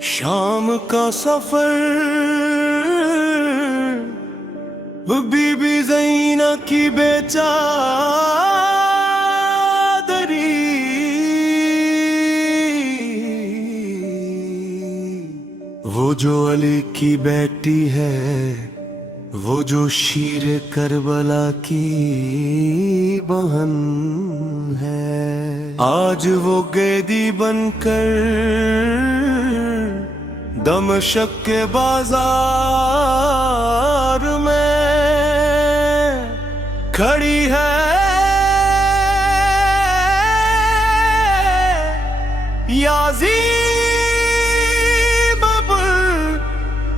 شام کا سفر بی بی زینب کی بیچادری، وہ جو علی کی بیٹی ہے، وہ جو شیر کربلا کی بہن ہے، آج وہ قیدی بن کر دمشق کے بازار میں کھڑی ہے، یا عظیم ابر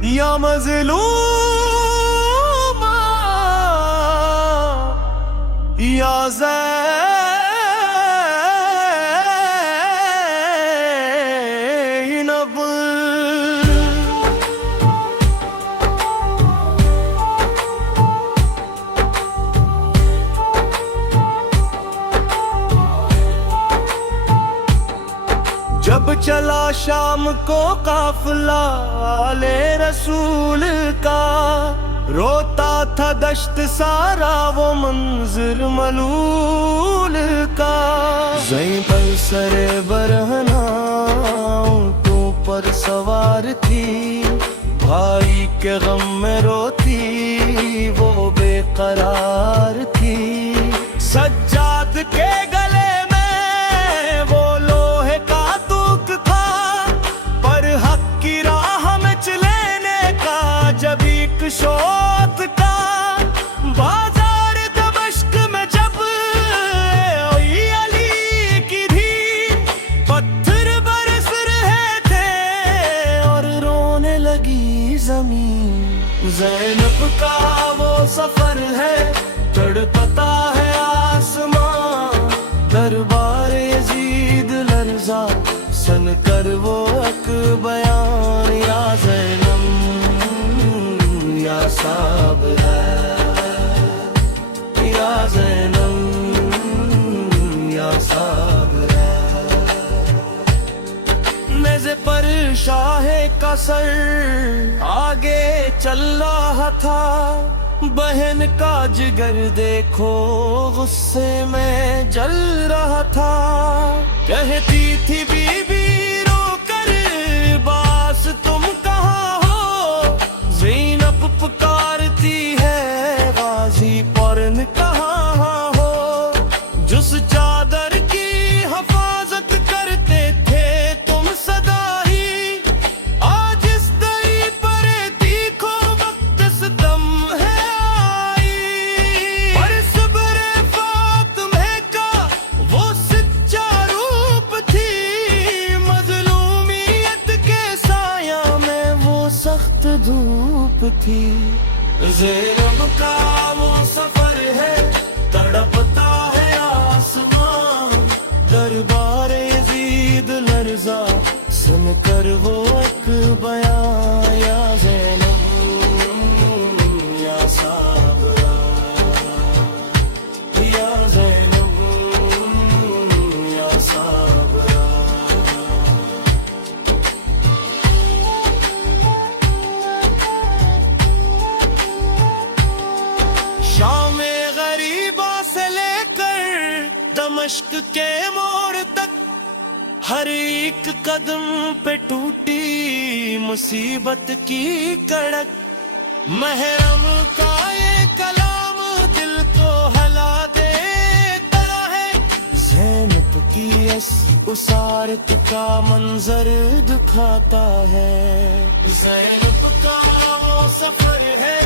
یا مظلومہ یا زینب۔ جب چلا شام کو قافلہ آلِ رسول کا، روتا تھا دشت سارا وہ منظر ملول کا، زینب پر سر برہنہ اونٹوں پر سوار تھی، بھائی کے غم میں روتی وہ بے قرار تھی، سجاد کے گلے شوق کا، بازار دمشق میں جب علی کی دھی، پتھر برس رہے تھے اور رونے لگی زمین، زینب کا وہ سفر ہے تڑپتا ہے آسمان، دربار یزید لرزا سن کر وہ ایک بیان، یا زینب یا صابرہ، یا زینب یا صابرہ، میزے پر شاہ کا سر آگے چل رہا تھا، بہن کا جگر دیکھو غصے میں جل رہا تھا، کہتی تھی بی بی رو کر باس تم کہاں ہو، زینب پکارتی ہے غازی پرن کہاں ہو، جس چادر کی حفاظت کرتے تھے تم سدا ہی، آج اس دری پر دیکھو وقت ستم ہے آئی، پر صبر فاطمہ کا وہ سچا روپ تھی، مظلومیت کے سایہ میں وہ سخت دھوپ تھی، زینب کا وہ سفر ہے تڑپتا ہے آسمان، دربار یزید لرزا سن کر وہ ایک بیان، یا زینب یا صابرہ، یا زینب یا صابرہ۔ شام غریبہ سے لے کر دمشق کے موڑ تک، ہر ایک قدم پہ ٹوٹی مصیبت کی کڑک، محرم کا یہ کلام دل کو ہلا دیتا ہے، زینب کی اسارت کا منظر دکھاتا ہے، زینب کا وہ سفر ہے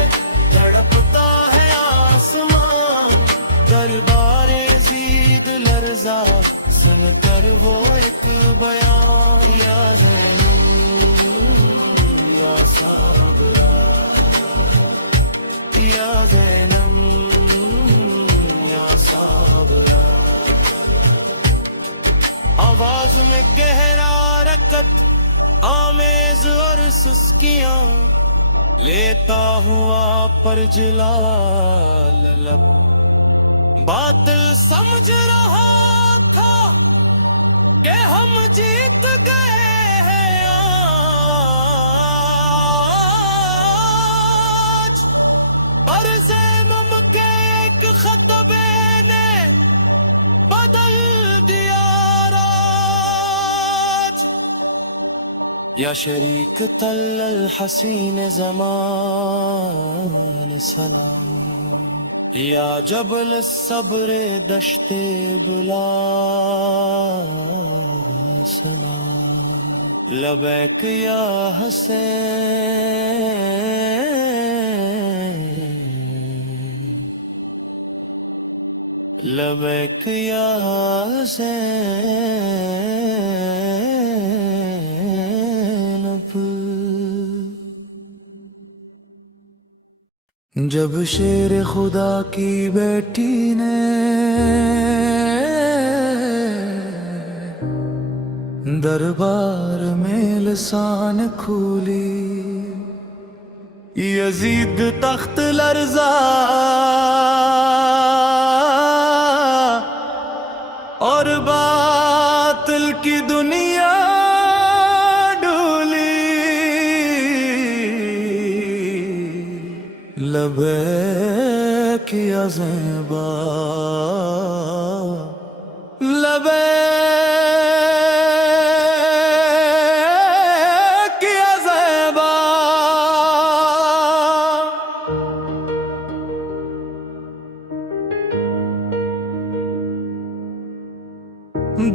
تڑپتا ہے آسمان، دربار یزید لرزا سن کر وہ ایک بیان، یا زینب یا صابرہ، یا زینب یا صابرہ، آواز میں گہرا رکت آمیز اور سسکیاں، لیتا ہوا پر جلال لب، باطل سمجھ رہا تھا کہ ہم جیت گئے ہیں یا شریک تل الحسین زمان سلام، یا جبل الصبر دشت بلا سنا، لبیک یا حسین، لبیک یا زینب۔ جب شیر خدا کی بیٹی نے دربار میں لسان کھولی، یزید تخت لرزا اور باطل کی دنیا ڈولی، لبیک یا زیبا، لبیک یا زیبا۔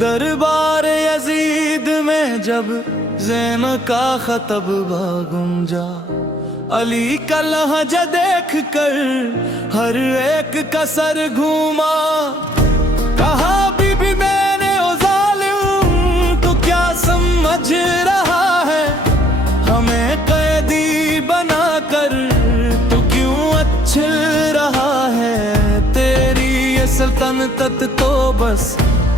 دربار یزید میں جب زینب کا خطبہ گونجا، علی کا لہجہ دیکھ کر ہر ایک کا سر گھوما، کہا بی بی میں نے او ظالم تو کیا سمجھ رہا ہے، ہمیں قیدی بنا کر تو کیوں اچھل رہا ہے، تیری یہ سلطنت تو بس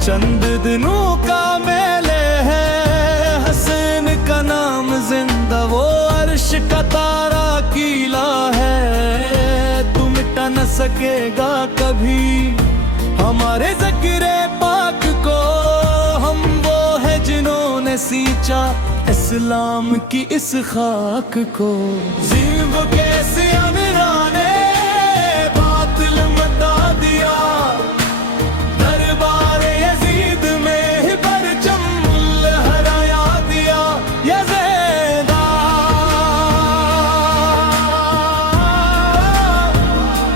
چند دنوں کا میلے ہے، حسین کا نام زندہ وہ عرش کا تارا کیلا ہے، تو مٹا نہ سکے گا کبھی ہمارے ذکر پاک کو، ہم وہ ہے جنہوں نے سینچا اسلام کی اس خاک کو، زیب کیسے امراں نے باطل مٹا دیا، دربار یزید میں ہی پرچم لہرایا دیا، یزیدا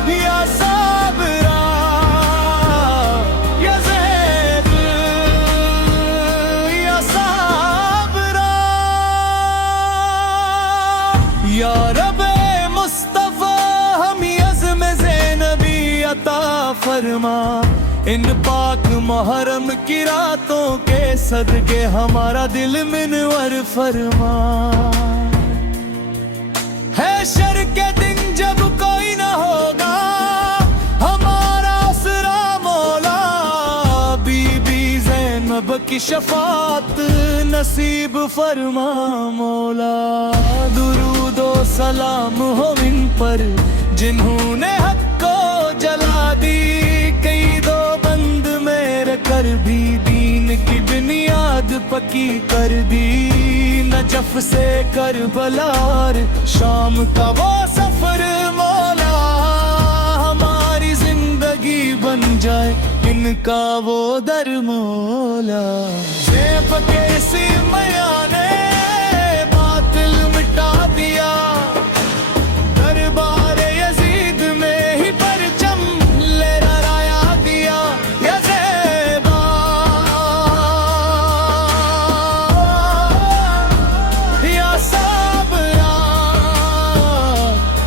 یا صابرا، یزید یا صابرا، یا رب مصطفیٰ ہمیں عزم زینبی عطا فرما، ان پاک محرم کی راتوں کے صدقے ہمارا دل منور فرما، ہے شر کے دن جب کوئی نہ ہوگا ہمارا آسرا مولا، بی بی زینب کی شفاعت نصیب فرما مولا، درود و سلام ہو ان پر جنہوں نے حق کو جلا دی، کئی دو بند میرے کر بھی دین کی بنیاد پکی کر دی، نجف سے کربلا اور شام کا وہ سفر مولا، ہماری زندگی بن جائے ان کا وہ در مولا، زیب کیسی میاں نے باطل مٹا دیا، دربار یزید میں ہی پرچم لہرایا دیا، یزیدا یا صابرا،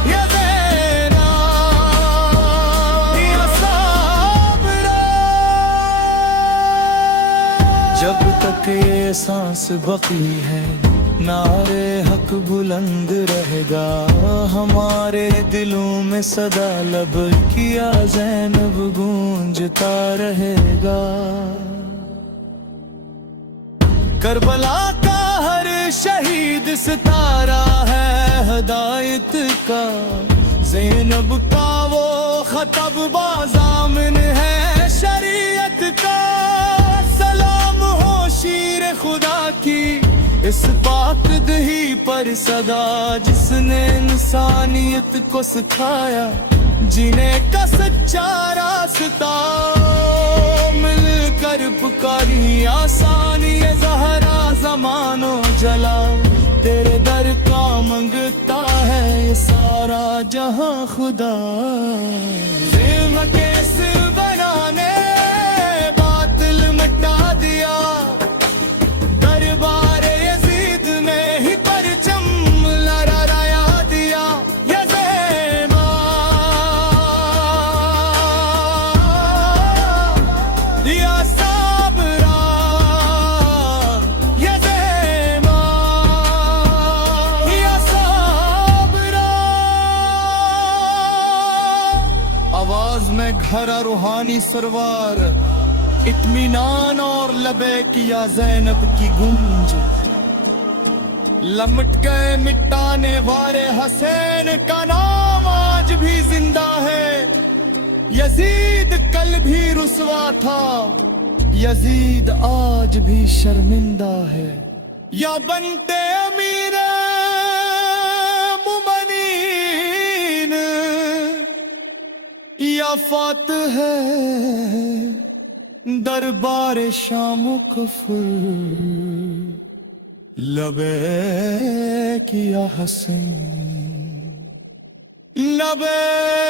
یزیدا یا صابرا، جب تک یہ سانس بقی ہے نعرے حق بلند رہے گا، ہمارے دلوں میں صدا لب کیا زینب گونجتا رہے گا، کربلا کا ہر شہید ستارہ ہے ہدایت کا، زینب کا وہ خطب بازامن ہے شریعت کا، سلام ہو شیر خدا کی اس پاک دہی پر صدا، جس نے انسانیت کو سکھایا جینے کا سچا راستہ، مل کر پکاری آسانی زہرا زمانوں جلا، جہاں خدا کیس بنانے باطل مٹا دیا دربار یزید میں ہی پرچم لہرایا دیا یا صابرا یا صابرا آواز میں گھرا روحانی سروار اطمینان اور لبے کیا زینب کی گونج لمٹ گئے مٹانے والے حسین کا نام آج بھی زندہ ہے یزید کل بھی رسوا تھا یزید آج بھی شرمندہ ہے یا بنتے امیر مومنین یا فاتح ہے دربار شام و کفر لبے کیا حسین لبے